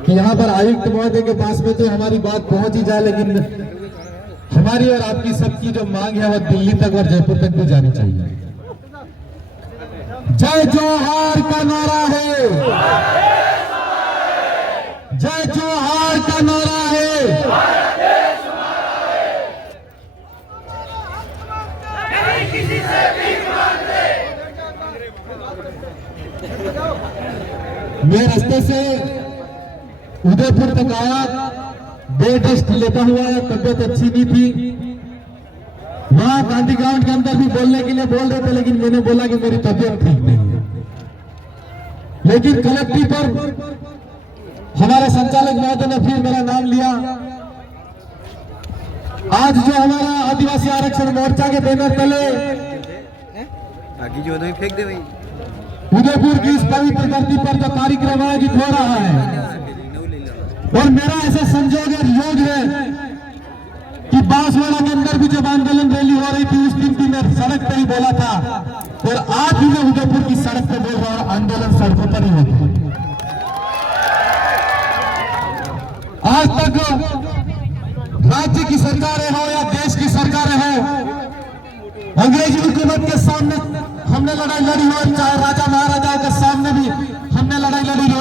कि यहाँ पर आयुक्त महोदय के पास में तो हमारी बात पहुंच ही जाए, लेकिन हमारी और आपकी सबकी जो मांग है वो दिल्ली तक और जयपुर तक भी जानी चाहिए। जय जोहार का नारा है, जय जोहार का नारा है। मैं रास्ते से उदयपुर तक आया, बेड रेस्ट लेता हुआ, तबियत अच्छी नहीं थी। वहां गांधी ग्राउंड के अंदर भी बोलने के लिए बोल रहे थे, लेकिन मैंने बोला कि मेरी तबियत ठीक नहीं है। लेकिन कलेक्ट्री पर हमारे संचालक महोदय ने फिर मेरा नाम लिया। आज जो हमारा आदिवासी आरक्षण मोर्चा के बैनर तले आगे जो नहीं फेंक दे भाई, उदयपुर की इस पवित्र धरती पर जो कार्यक्रम आयोजित हो रहा है, और मेरा ऐसा संजोग और योग है कि बांसवाड़ा के अंदर भी जब आंदोलन रैली हो रही थी, उस दिन भी मैं सड़क पर ही बोला था, और आज भी मैं उदयपुर की सड़क पर बोल रहा हूं, आंदोलन सड़कों पर ही होता है। आज तक राज्य की सरकारें हो या देश की सरकारें हो, अंग्रेजी हुकूमत के सामने हमने लड़ाई लड़ी हो, चाहे राजा महाराजाओं के सामने भी हमने लड़ाई लड़ी हो,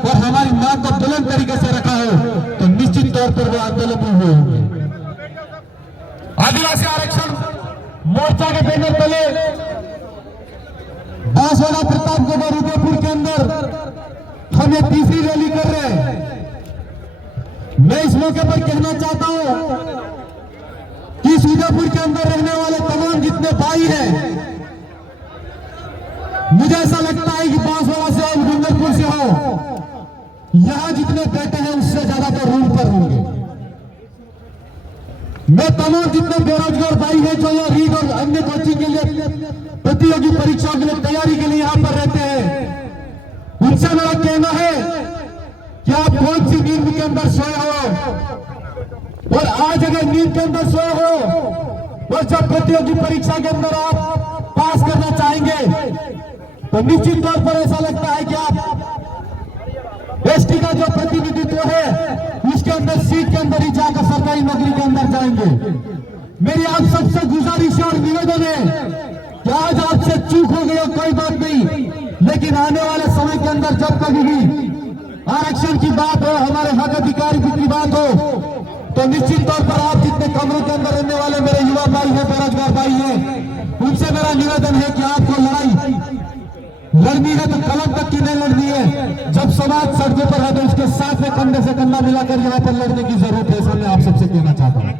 और हमारी मांग को बुलंद तरीके से रखा हो, तो निश्चित तौर पर वो आंदोलन में हुए होंगे। आदिवासी आरक्षण मोर्चा के बैनर तले बांसवाड़ा प्रतापगढ़ और उदयपुर के अंदर हम ये तीसरी रैली कर रहे हैं। मैं इस मौके पर कहना चाहता हूं कि इस उदयपुर के अंदर रहने वाले तमाम जितने भाई हैं, मुझे ऐसा लगता है कि बांसवाड़ा से और डूंगरपुर से हो, यहां जितने बेटे हैं उससे ज्यादा तो रूम पर होंगे। मैं तमाम जितने बेरोजगार भाई हैं जो यहाँ रीड और अन्य कोचिंग के लिए, प्रतियोगी परीक्षाओं के लिए तैयारी के लिए यहाँ पर रहते हैं, उनसे मेरा कहना है कि आप कौन सी नींद के अंदर सोए हो, और आज अगर नींद के अंदर सोए हो और जब प्रतियोगी परीक्षा के अंदर आप पास करना चाहेंगे, तो निश्चित तौर पर ऐसा लगता है कि आप एसटी का जो प्रतिनिधित्व है उसके अंदर सीट के अंदर ही जाकर सरकारी नौकरी के अंदर जाएंगे। मेरी आप सबसे गुजारिश और निवेदन है कि आज आपसे चूक हो गई, कोई बात नहीं, लेकिन आने वाले समय के अंदर जब कभी भी आरक्षण की बात हो, हमारे हक अधिकार की बात हो, तो निश्चित तौर पर आप जितने कमरों के अंदर रहने वाले मेरे युवा भाई हैं, बेरोजगार भाई हैं, उनसे मेरा निवेदन है कि आपको लड़ाई लड़नी है तो कलम तक की नहीं लड़नी है। जब समाज सड़कों पर है तो उसके साथ में कंधे से कंधा मिलाकर यहाँ पर लड़ने की जरूरत है, ऐसा मैं आप सबसे कहना चाहता हूँ।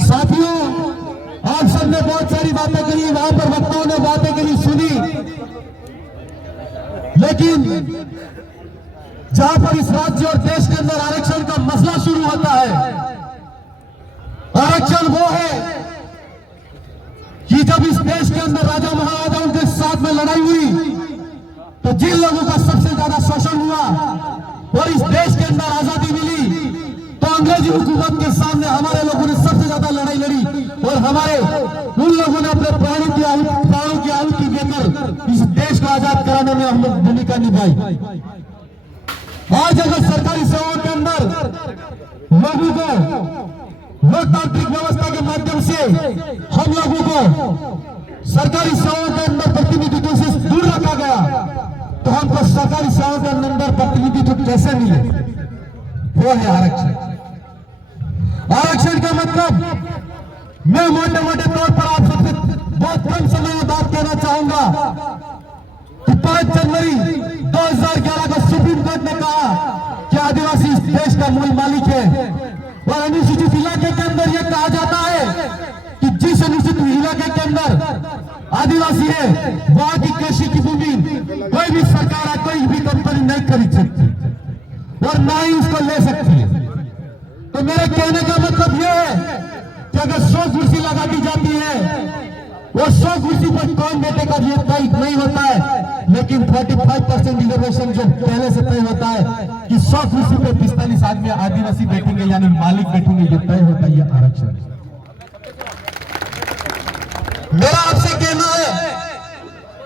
साथियों, आप सबने बहुत सारी बातें कही, वहां पर वक्ताओं ने बातें कही, सुनी, लेकिन जहां पर इस राज्य और देश के अंदर आरक्षण का मसला शुरू होता है, आरक्षण वो है कि जब इस देश के अंदर राजा महाराजाओं के साथ में लड़ाई हुई, तो जिन लोगों का सबसे ज्यादा शोषण हुआ और इस देश के अंदर आजादी मिली, तो अंग्रेजी हुकूमत के सामने हमारे लोगों ने सबसे ज्यादा लड़ाई लड़ी, और हमारे उन लोगों ने अपने प्राणों की आहुति देकर इस देश को आजाद कराने में हम लोग भूमिका निभाई। आज अगर सरकारी सेवाओं के अंदर लोगों को लोकतांत्रिक व्यवस्था के माध्यम से हम लोगों को सरकारी सेवाओं के अंदर प्रतिनिधित्व से दूर रखा गया, तो हमको सरकारी सेवाओं के अंदर प्रतिनिधित्व कैसे मिले? वो है आरक्षण। आरक्षण का मतलब मैं मोटे मोटे तौर पर आप सबसे बहुत कम समय में बात कहना चाहूंगा कि 5 जनवरी 2011 को सुप्रीम कोर्ट ने कहा कि आदिवासी इस देश का मूल मालिक है, और अनुसूचित इलाके के अंदर यह कहा जाता है कि जिस अनुसूचित इलाके के अंदर आदिवासी है, वहां की कृषि की भूमि कोई भी सरकार, कोई भी कंपनी नहीं खरीद सकती और ना ही उसको ले सकती है। तो मेरे कहने का मतलब यह है कि अगर 100 कुर्सी लगा दी जाती है, वो 100 कुर्सी पर कौन बैठे का ये तय नहीं होता है, लेकिन 45% रिजर्वेशन जो पहले से तय होता है कि 100 कुर्सी पे 45 आदमी आदिवासी बैठेंगे, यानी मालिक बैठेंगे, ये तय होता है, ये आरक्षण। मेरा आपसे कहना है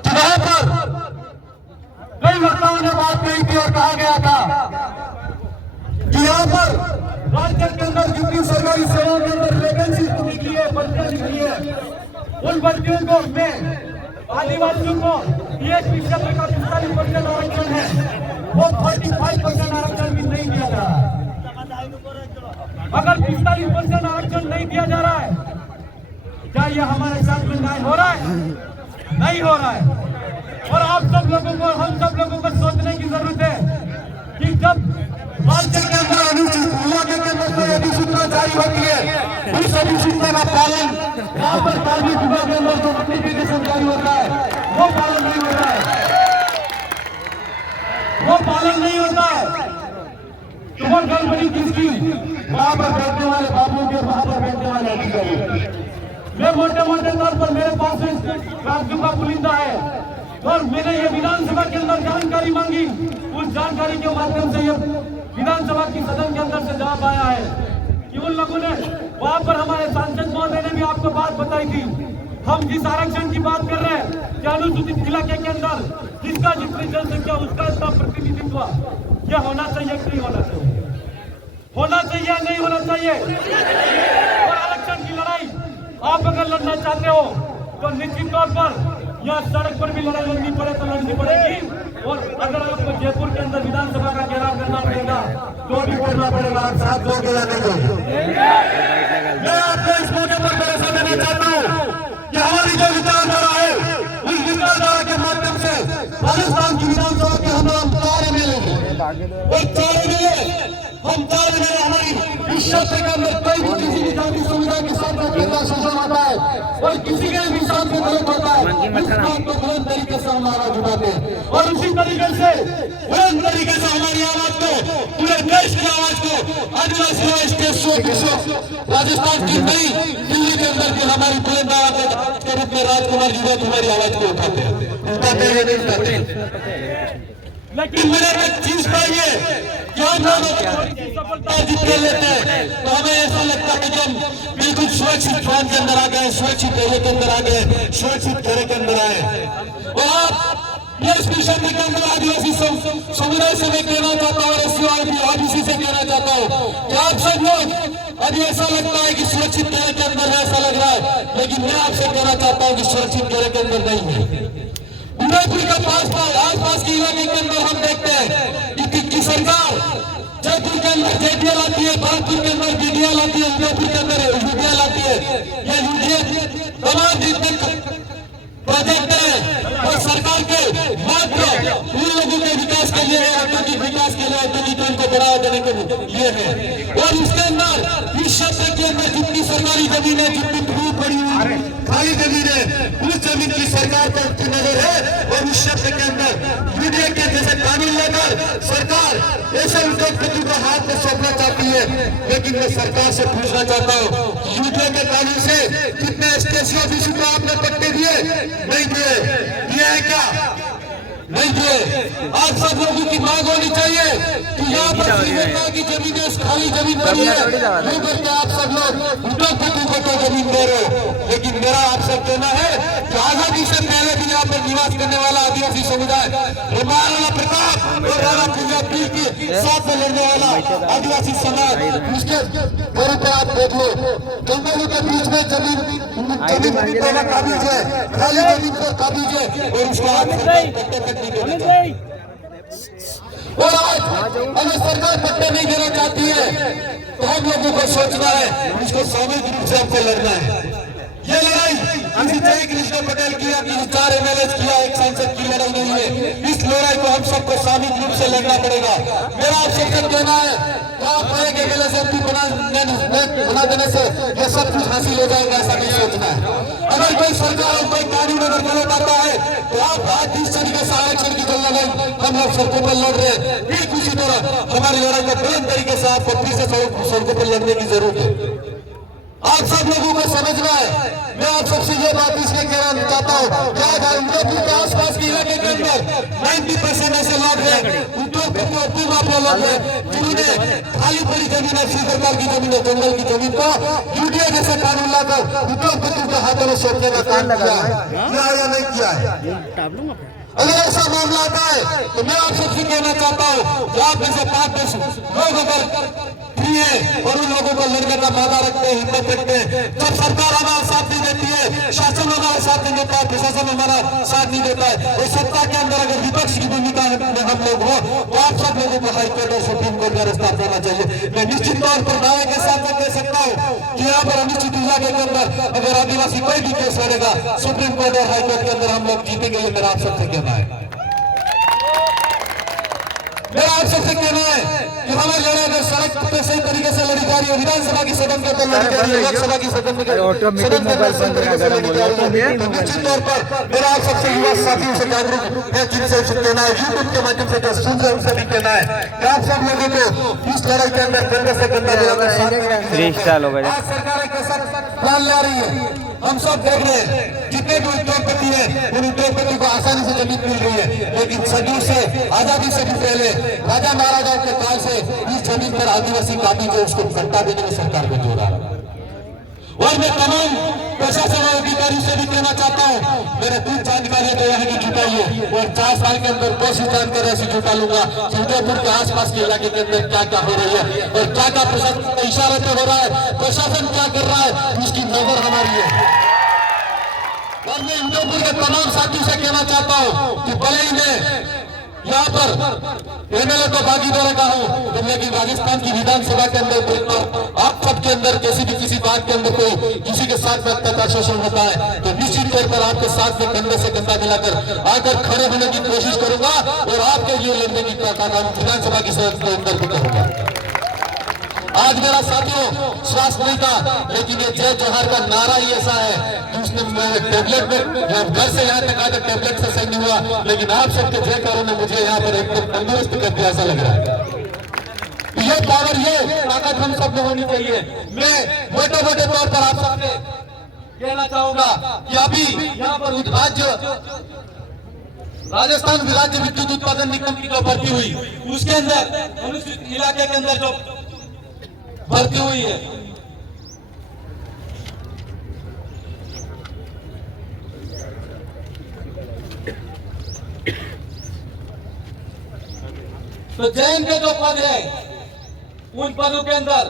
कि वहां पर कई वक्ताओं ने बात कही थी और कहा गया था चाहिए। उन भर्तियों को में आदिवासियों को पीएचडी क्षेत्र का 45% आरक्षण है, वो 45% आरक्षण भी नहीं दिया जा रहा है। अगर 45% आरक्षण नहीं दिया जा रहा है, क्या ये हमारे साथ में न्याय हो रहा है? नहीं हो रहा है। और आप सब लोगों को, हम सब लोगों को सोचने की जरूरत है कि जब राज्य के अंदर अनुसूचित के अंदर अधिसूचना जारी होती है, उस अधिसूचना का पालन यहाँ पर कार्मिक विभाग के अंदर जो नोटिफिकेशन जारी होता है वो पालन नहीं होता है, वो पालन नहीं होता है। तो वो गड़बड़ी किसकी? वहां पर बैठने वाले बाबू के, वहां पर बैठने वाले अधिकारी। मैं मोटे तौर पर मेरे पास राज्यों का पुलिंदा है और मैंने ये विधानसभा के अंदर जानकारी मांगी। उस जानकारी के माध्यम से ये विधानसभा की सदन के अंदर से जवाब आया है कि उन लोगों ने, वहां पर हमारे सांसद महोदय ने भी आपको बात बताई थी। हम जिस आरक्षण की बात कर रहे हैं कि अनुसूचित इलाके के अंदर जिसका जितनी जनसंख्या उसका इतना प्रतिनिधित्व, यह होना चाहिए कि नहीं होना चाहिए? होना चाहिए नहीं होना चाहिए? और आरक्षण की लड़ाई आप अगर लड़ना चाहते हो तो निश्चित तौर पर यहाँ सड़क पर भी लड़ाई लड़नी पड़े तो लड़नी पड़ेगी। और अगर आपको जयपुर के अंदर विधानसभा का घेराव करना पड़ेगा तो भी करना पड़ेगा। आप साथ दो के लाने को मैं आपको इस मौके पर भरोसा देना चाहता हूँ कि हमारी जो विचारधारा है, उस विचारधारा के माध्यम से राजस्थान की विधानसभा के हम 4 एमएलए हम 4 एमएलए हमारी इस क्षेत्र के अंदर कोई भी किसी भी जाति समुदाय के साथ में शोषण होता है और किसी के भी साथ में गलत होता है, इस बात को बुलंद तरीके से हम आवाज उठाते हैं। और उसी तरीके से बुलंद तरीके से हमारी आवाज को, पूरे देश की आवाज को, आदिवासी राजस्थान की नई दिल्ली के अंदर की हमारी बुलंद आवाज के रूप में राजकुमार जी तुम्हारी आवाज को उठाते हैं। लेकिन मेरे एक चीज चाहिए कि हम सफलता जीत लेते हैं तो हमें ऐसा लगता है कि हम बिल्कुल सुरक्षित स्थान के अंदर आ गए, सुरक्षित एरिया के अंदर आ गए, सुरक्षित घर के अंदर आए। और आप ये स्पेशल के अंदर आदिवासी समुदाय से मैं कहना चाहता हूँ, एससी से कहना चाहता हूँ कि आप सब लोग अभी ऐसा लगता है कि सुरक्षित घर के अंदर है, ऐसा लग रहा है, लेकिन मैं आपसे कहना चाहता हूँ कि सुरक्षित घर के अंदर नहीं है। उदयपुर के आसपास के इलाके के अंदर हम देखते हैं कि सरकार जयपुर के अंदर जेडीएल आती है, भरतपुर के अंदर बीडीएल आती है, उदयपुर के अंदर यूडीएल आती है। ये यूडीएल तमाम जितने प्रोजेक्ट है और सरकार के मात्र उन लोगों के विकास के लिए, औद्योगिक विकास के लिए, औद्योगिक को बढ़ावा देने के लिए है। और उसके अंदर इस क्षेत्र के अंदर जितनी सरकारी जमीन है, जितनी भूमि पड़ी हुई खाली जमीन है, उस जमीन की सरकार पर नजर है। और उस क्षेत्र के अंदर यूडीए के जैसे कानून लेकर सरकार ऐसे उद्योगपतियों को हाथ में सौंपना चाहती है। लेकिन मैं सरकार से पूछना चाहता हूँ, यूडीए के कानून से कितने एसटीएससी ऑफिसों को आपने पट्टे दिए? नहीं दिए है क्या? नहीं दिए। आप सब लोगों की मांग होनी चाहिए कि यहाँ पर की जमीन खाली जमीन पड़ी है, क्यों करके आप सब लोग उद्योगपतियों को तो जमीन दे रहे हो। लेकिन मेरा आपसे कहना है कि आजादी से पहले भी यहाँ पर निवास करने वाला आदिवासी समुदाय, महाराणा प्रताप और राणा प्रताप के साथ में लड़ने वाला आदिवासी समाज, उसके गौरव पर आप देख लो, जंगलों के बीच में जमीन पर काबिज है, खाली जमीन पर काबिज है और उसको और आज अगर सरकार पट्टे नहीं देना चाहती है तो हम लोगों को सोचना है, उसको सामूहिक रूप से हमको लड़ना है। ये लड़ाई किसी जय कृष्ण पटेल की या किसी 4 एमएलए की या एक सांसद की लड़ाई नहीं है। इस लड़ाई को हम सबको सामूहिक रूप से लड़ना पड़ेगा। मेरा आप सबसे कहना है कि आप एक एमएलए से बना देने से ये सब कुछ हासिल हो जाएगा, ऐसा नहीं सोचना है। अगर कोई सरकार कोई कानून अगर गलत आता है तो आप आज जिस तरीके से आरक्षण की जो लड़ाई हम लोग सड़कों पर लड़ रहे हैं, ठीक उसी तरह हमारी लड़ाई को बुलंद तरीके से आपको फिर से सड़कों पर लड़ने की जरूरत है। आप सब लोगों को समझना है। मैं आप सबसे ये बात इसलिए कहना चाहता हूँ, क्या उदयपुर के आसपास के इलाके के अंदर 90% ऐसे लोग हैं, उद्योगपति लोग हैं जिन्होंने खाली पड़ी जमीन है, सरकार की जमीन है, जंगल की जमीन को यूडीए जैसे कानून लाकर उद्योगपतियों के हाथों में सौंपने का काम किया या नहीं किया है। अगर ऐसा मामला आता है तो मैं आप सबसे कहना चाहता हूँ कि आप जैसे 5-10 लोग अगर 3 हैं और उन लोगों को लड़ने का वादा रखते हैं, हिम्मत रखते हैं। जब सरकार हमारा साथ नहीं देती है, शासन हमारा साथ नहीं देता है, प्रशासन हमारा साथ नहीं देता है, और सत्ता के अंदर अगर विपक्ष की भूमिका में हम लोग हो तो आप सब लोगों को हाईकोर्ट और सुप्रीम कोर्ट का रास्ता अपनाना चाहिए। मैं निश्चित तौर पर दावे के साथ मैं कह सकता हूँ कि यहाँ पर अनिश्चित इलाके के अंदर अगर आदिवासी कोई भी केस लड़ेगा, सुप्रीम कोर्ट और हाईकोर्ट के अंदर हम लोग जीतेंगे। ये मेरा आप सबसे कहना है, मेरा आप सबसे कहना है कि हमें लड़े अगर सड़क पे सही तरीके से लड़ी जा रही है, विधानसभा की सदन के अंदर लड़ी जा रही है, लोकसभा की सदन में निश्चित तौर पर मेरा आप सबसे युवा साथियों से जागरूक है, जिनसे कहना है, यूट्यूब के माध्यम से जो सुन रहे उनसे भी कहना है कि आप सब लोगों को इस लड़ाई के अंदर गंदे से गंदा आज सरकार के साथ प्लान ला रही है। हम सब देख रहे हैं जितने भी उद्योगपति हैं, उन उद्योगपति को आसानी से जमीन मिल रही है, लेकिन सदियों से आजादी से भी पहले राजा महाराजाओं के काल से इस जमीन पर आदिवासी काटी जो उसको सत्ता देने में सरकार को जोड़ा। और मैं तमाम प्रशासन और अधिकारियों से भी कहना चाहता हूँ, मेरे कुछ जानकारी तो यहाँ की जुटाइए और 4 साल के अंदर कोशिश जानकर ऐसी जुटा लूंगा उदयपुर के आसपास के इलाके के अंदर क्या क्या हो रही है और क्या क्या प्रशासन के इशारे पे हो रहा है, प्रशासन क्या कर रहा है, उसकी नजर हमारी है। और मैं उदयपुर के तमाम साथियों से कहना चाहता हूँ कि भले ही मैं यहाँ पर एमएलए को भागीदार का हूँ, लेकिन राजस्थान की विधानसभा के अंदर आप सबके अंदर किसी बात के अंदर कोई किसी के साथ में अत्याचार शोषण होता है तो निश्चित तौर पर आपके साथ में कंधे से कंधा मिलाकर आकर खड़े होने की कोशिश करूंगा और आपके लिए लड़ने की विधानसभा की सदन के अंदर भी करूंगा। आज मेरा साथियों स्वास्थ्य नहीं था, लेकिन ये जय जोहार का नारा ही ऐसा है कि उसने टेबलेट में घर से यहाँ तक आकर टेबलेट से सही नहीं हुआ, लेकिन आप सबके जयकारों ने मुझे यहाँ पर एकदम तंदुरुस्त कर दिया, ऐसा लग रहा है। ये पावर, ये ताकत हम सब में होनी चाहिए। मैं मोटे मोटे तौर पर आप सबसे कहना चाहूंगा कि अभी यहाँ पर राजस्थान राज्य विद्युत उत्पादन निगम की जो भर्ती हुई, उसके अंदर अनुसूचित इलाके के अंदर जो भर्ती हुई है, तो जैन के जो पद है उन पदों के अंदर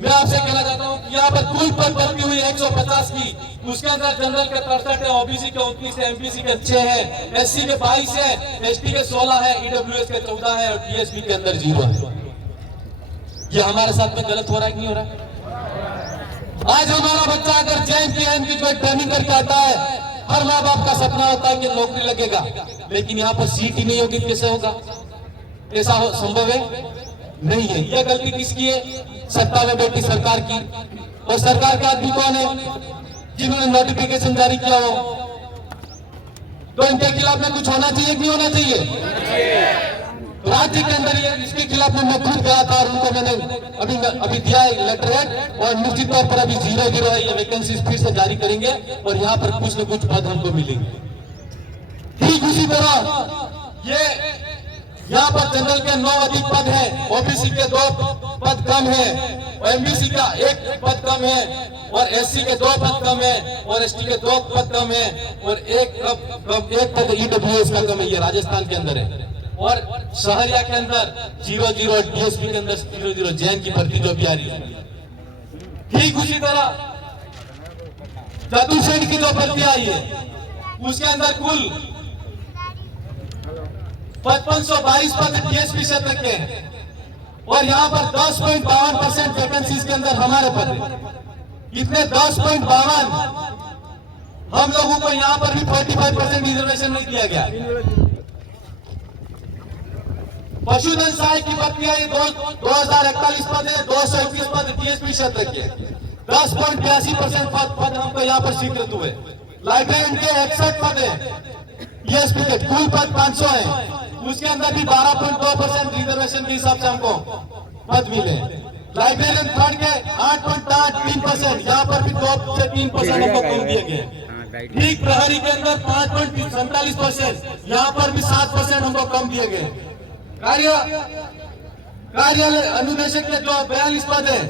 मैं आपसे कहना चाहता हूं कि यहाँ पर कुल पद भर्ती हुई 150 की, उसके अंदर जनरल के 63 है, ओबीसी के 29 है, एमपीसी के 6 है, एससी के 22 है, एसटी के 16 है, ईडब्ल्यूएस के 14 है और टीएसपी के अंदर 0 है। ये हमारे साथ में गलत हो रहा है कि नहीं हो रहा है? आज हमारा बच्चा अगर जैन की एम की जो ट्रेनिंग करके आता है, हर माँ बाप का सपना होता है कि नौकरी लगेगा, लेकिन यहाँ पर सीट ही नहीं होगी, कैसे होगा? ऐसा संभव है? नहीं है। यह गलती किसकी है? सत्ता में बैठी सरकार की। और सरकार के आदमी कौन है? जिन्होंने नोटिफिकेशन जारी किया हो, तो इनके खिलाफ में कुछ होना चाहिए कि नहीं होना चाहिए? राज्य के अंदर ये इसके खिलाफ में मैं खुद गया था और उनको मैंने अभी दिया है लेटर, और निश्चित तौर पर अभी 0 है, ये वैकेंसी फिर से जारी करेंगे और यहाँ पर कुछ न कुछ पद हमको मिलेंगे। ठीक उसी तरह ये यहाँ पर जनरल के 9 अधिक पद है, ओबीसी के 2 पद कम है, एमबीसी का 1 पद कम है, और एससी के 2 पद कम है, और एसटी के 2 पद कम है, और एक पद ईडब्ल्यूएस का कम है। ये राजस्थान के अंदर है। और शहरिया के अंदर 0 डीएसपी के अंदर 0 जैन की भर्ती जो भी आ रही है। ठीक उसी तरह चतुर्सेन की जो भर्ती आई है, उसके अंदर कुल 5522 पद डीएसपी क्षेत्र के हैं, और यहाँ पर 10.52% वैकेंसीज के अंदर हमारे पद है। इतने 10.52 हम लोगों को यहाँ पर भी 45% रिजर्वेशन नहीं दिया गया। पशुधन सहायक की भर्ती आई 2041 पद है, 221 पद डीएसपी क्षेत्र के, 10.82% पद हमको यहाँ पर स्वीकृत हुए। लाइब्रेरियन के 61 पद है, डीएसपी के कुल पद 500 है, उसके अंदर भी 12.2% रिजर्वेशन के हिसाब से हमको पद मिले। लाइब्रेरियन थर्ड के 8.3%, यहाँ पर भी 2 से 3% हमको कम दिए गए। ठीक प्रहरी के अंदर 5.47%, यहाँ पर भी 7% हमको कम दिए गए। कार्यालय अनुदेशक के जो 42 पद है,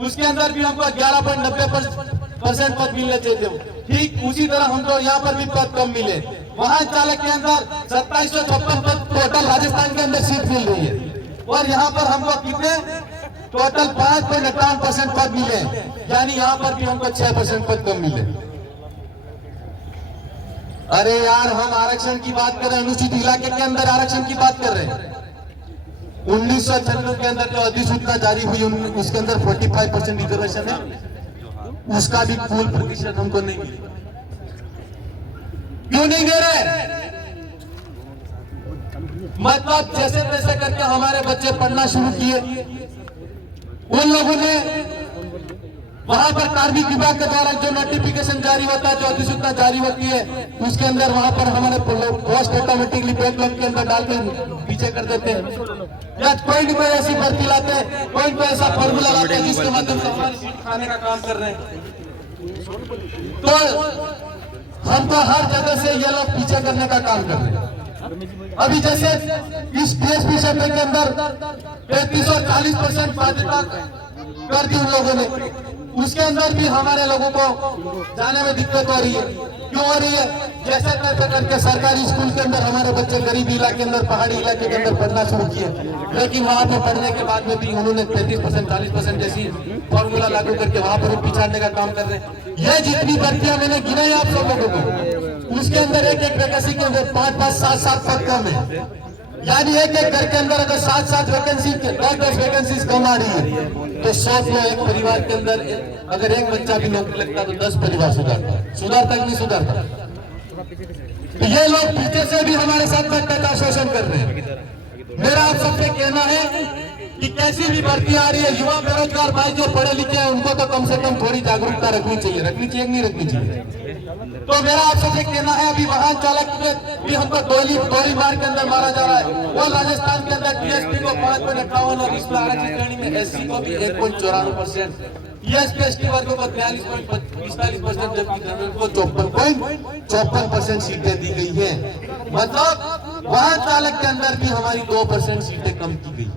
उसके अंदर भी हमको 11.90% पद मिलने चाहिए। ठीक उसी तरह हमको यहाँ पर भी पद कम मिले। वाहन चालक के अंदर 2756 पद टोटल राजस्थान के अंदर सीट मिल रही है, और यहाँ पर हमको कितने टोटल 5.58% पद मिले, यानी यहाँ पर भी हमको 6% पद कम मिले। अरे यार, हम आरक्षण की बात कर रहे हैं, अनुसूचित इलाके के अंदर आरक्षण की बात कर रहे हैं। 1996 के अंदर जो अधिसूचना जारी हुई उसके अंदर 45% रिजर्वेशन है, उसका भी फुल प्रतिशत हमको नहीं मिला। क्यों नहीं दे रहे? मतलब जैसे तैसे करके हमारे बच्चे पढ़ना शुरू किए, उन लोगों ने वहां पर कार्मिक विभाग के द्वारा जो नोटिफिकेशन जारी होता है, जो अधिसूचना जारी होती है, उसके अंदर वहां पर हमारे पोस्ट ऑटोमेटिकली बैकलॉग के अंदर डाल के पीछे कर देते हैं, या कोई भी कोई ऐसी भर्ती लाते हैं, कोई ऐसा फॉर्मूला लाते हैं जिसके माध्यम से हमारी सीट खाने का काम कर रहे हैं। तो हमको हर जगह से ये लोग पीछे करने का काम कर रहे हैं। अभी जैसे इस डीएसपी क्षेत्र के अंदर 33 और 40% बाध्यता कर दी उन लोगों ने, उसके अंदर भी हमारे लोगों को जाने में दिक्कत हो रही है। क्यों हो रही है? जैसे तैसे करके सरकारी स्कूल के अंदर हमारे बच्चे गरीब इलाके के अंदर, पहाड़ी इलाके के अंदर पढ़ना शुरू किए, लेकिन वहां पर पढ़ने के बाद में भी उन्होंने 33% 40% जैसी फॉर्मूला लागू करके वहां पर पिछाड़ने का काम कर रहे हैं। यह जितनी भर्तियां मैंने गिनाई आप सब लोगों को, उसके अंदर एक एक वैकेंसी के अंदर 5-5, 7-7 पद कम है, यानी एक एक घर के अंदर अगर 7-7 वैकेंसी, 10-10 वैकेंसी कम आ रही है, तो 100 एक परिवार के अंदर अगर एक बच्चा भी नौकरी लगता तो 10 परिवार सुधारता कि नहीं सुधारता? तो ये लोग पीछे से भी हमारे साथ बैठने का शोषण कर रहे हैं। मेरा आप सबसे कहना है कि कैसी भी भर्ती आ रही है, युवा बेरोजगार भाई जो पढ़े लिखे हैं उनको तो कम से कम थोड़ी जागरूकता रखनी चाहिए नहीं रखनी चाहिए। तो मेरा आप सबसे कहना है, अभी वाहन चालक भी हमको गोली मार के अंदर मारा जा रहा है। वो राजस्थान के अंदर टीएसपी को 5.58 और इसमें आरक्षित श्रेणी में एससी को भी 1.94%, एसटी एसटी वर्ग को 43.45%, जबकि जनरल को 54.54% सीटें दी गई है। मतलब वाहन चालक के अंदर भी हमारी 2% सीटें कम की गई।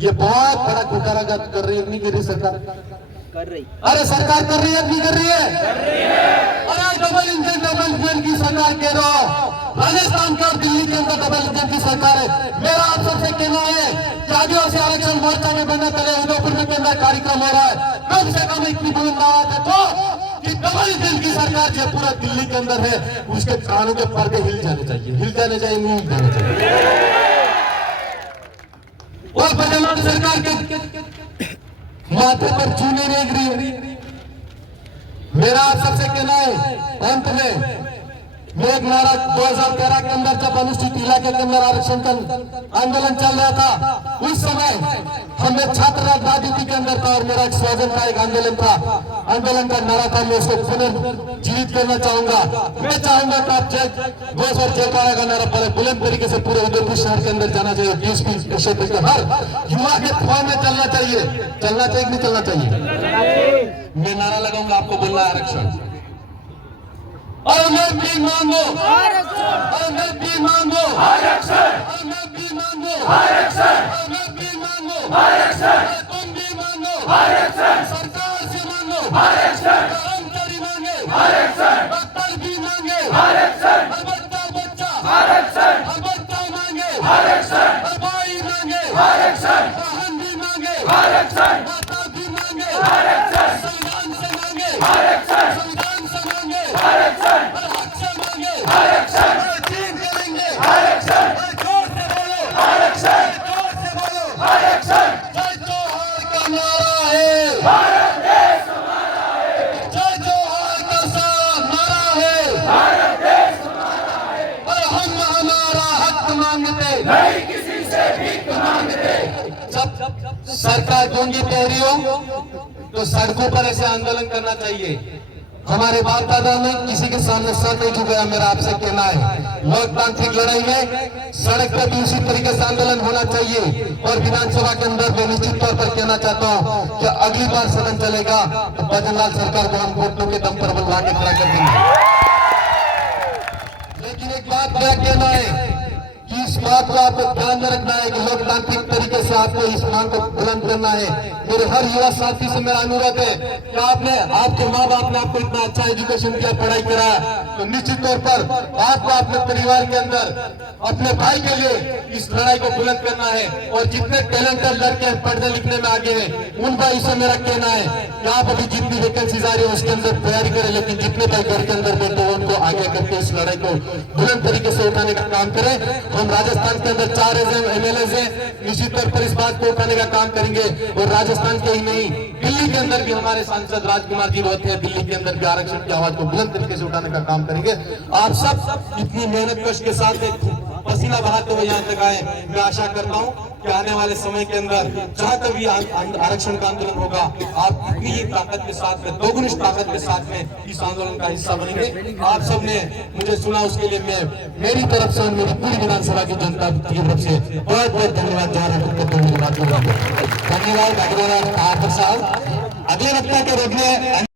ये बहुत बड़ा घोटाला कर रही है, नहीं कर रही सरकार? कर रही। अरे सरकार कर रही है, नहीं कर रही है? अरे डबल इंजन की सरकार कह रहा हो, राजस्थान का और दिल्ली के अंदर डबल इंजन की सरकार है। मेरा आप सबसे कहना है कि आदिवासी आरक्षण मोर्चा में बनने चले उदयपुर में के अंदर कार्यक्रम हो रहा है, कम से कम इतनी बुलंद आवाज है तो कि डबल इंजन की सरकार जो पूरा दिल्ली के अंदर है, उसके कानों के पर्दे हिल जाने चाहिए, नहीं हिल जाने चाहिए। और बदलाव सरकार के माथे पर चूने नहीं गिरी। मेरा आप सबसे कहना है, अंत में मैं एक नारा 2013 के अंदर जब अनुसूचित इलाके के अंदर आरक्षण का आंदोलन चल रहा था, उस समय हमने छात्र राजनीति के अंदर था और मेरा एक स्वजन का एक आंदोलन का नारा था, मैं उसको पुनर्जीवित करना चाहूंगा। मैं चाहूंगा कि आप घोष और जयकारा का नारा पहले बुलंद तरीके से पूरे उदयपुर शहर के अंदर जाना चाहिए, डीएसपी क्षेत्र के हर युवा के खुआ में चलना चाहिए कि नहीं चलना चाहिए? मैं नारा लगाऊंगा, आपको बोलना आरक्षण। हमें भी मांगो आरक्षण, हमें भी मांगो आरक्षण, हमें भी मांगो आरक्षण, हमें भी मांगो आरक्षण, तुम भी मांगो आरक्षण, सरकार से मांगो आरक्षण, कर्मचारी मांगे आरक्षण, डॉक्टर भी मांगे आरक्षण, बच्चा आरक्षण, बच्चा मांगे आरक्षण, भाई मांगे आरक्षण, बहन भी मांगे आरक्षण, माता भी मांगे आरक्षण, संविधान से मांगे आरक्षण, संविधान से मांगे आरक्षण, आरक्षण जीत करेंगे आरक्षण, जोर से बोलो आरक्षण, जोर से बोलो आरक्षण। जय जोहार का नारा है, भारत देश हमारा है। जय जोहार का नारा है, भारत देश हमारा है। और हम हमारा हक मांगते नहीं, किसी से भीख मांगते। जब सरकार गूंगी तैयारी हो तो सड़कों पर ऐसे आंदोलन करना चाहिए। हमारे बाप दादा ने किसी के सामने सर नहीं झुकाया। मेरा आपसे कहना है, लोकतांत्रिक लड़ाई में सड़क पर भी उसी तरीके से आंदोलन होना चाहिए। और विधानसभा के अंदर मैं निश्चित तौर पर कहना चाहता हूं कि अगली बार सदन चलेगा तो भजनलाल सरकार को हम वोटों के दम पर बुला के खड़ा कर देंगे। लेकिन एक बात क्या कहना है कि इस बात को आपको ध्यान में रखना है कि लोकतांत्रिक तरीके से आपको इस मांग को बुलंद करना है। मेरे हर युवा साथी से मेरा अनुरोध है कि आपके माँ बाप ने आपको इतना अच्छा एजुकेशन किया, पढ़ाई करा, तो निश्चित तौर पर आपको अपने परिवार के अंदर अपने भाई के लिए इस लड़ाई को बुलंद करना है। और जितने टैलेंटेड लड़के पढ़ने लिखने में आगे हैं उन भाई से मेरा कहना है कि आप अभी जितनी वैकेंसीज आ रही है उसके अंदर तैयारी करें, लेकिन जितने भाई घर के अंदर बैठे हो उनको आगे करके इस लड़ाई को बुलंद तरीके से उठाने का काम करें। हम राजस्थान के अंदर 4 MLA है, निश्चित तौर पर इस बात को उठाने का काम करेंगे। और राजस्थान के ही नहीं, दिल्ली के अंदर भी हमारे सांसद राजकुमार जी होते हैं, दिल्ली के अंदर भी आरक्षण की आवाज को बुलंद तरीके से उठाने का काम करेंगे। आप सब इतनी मेहनत कश के साथ पसीना बहाते हुए यहाँ तक आए, मैं आशा करता हूँ कि आने वाले समय के अंदर जहाँ तक भी आरक्षण का आंदोलन होगा, आप इतनी ही ताकत के साथ में, दोगुनी ताकत के साथ में इस आंदोलन का हिस्सा बनेंगे। आप सबने मुझे सुना, उसके लिए मैं मेरी तरफ से और मेरी पूरी विधानसभा की जनता की तरफ से बहुत बहुत धन्यवाद धन्यवाद। अग्रवाल साहब अगले वक्ता के रूप में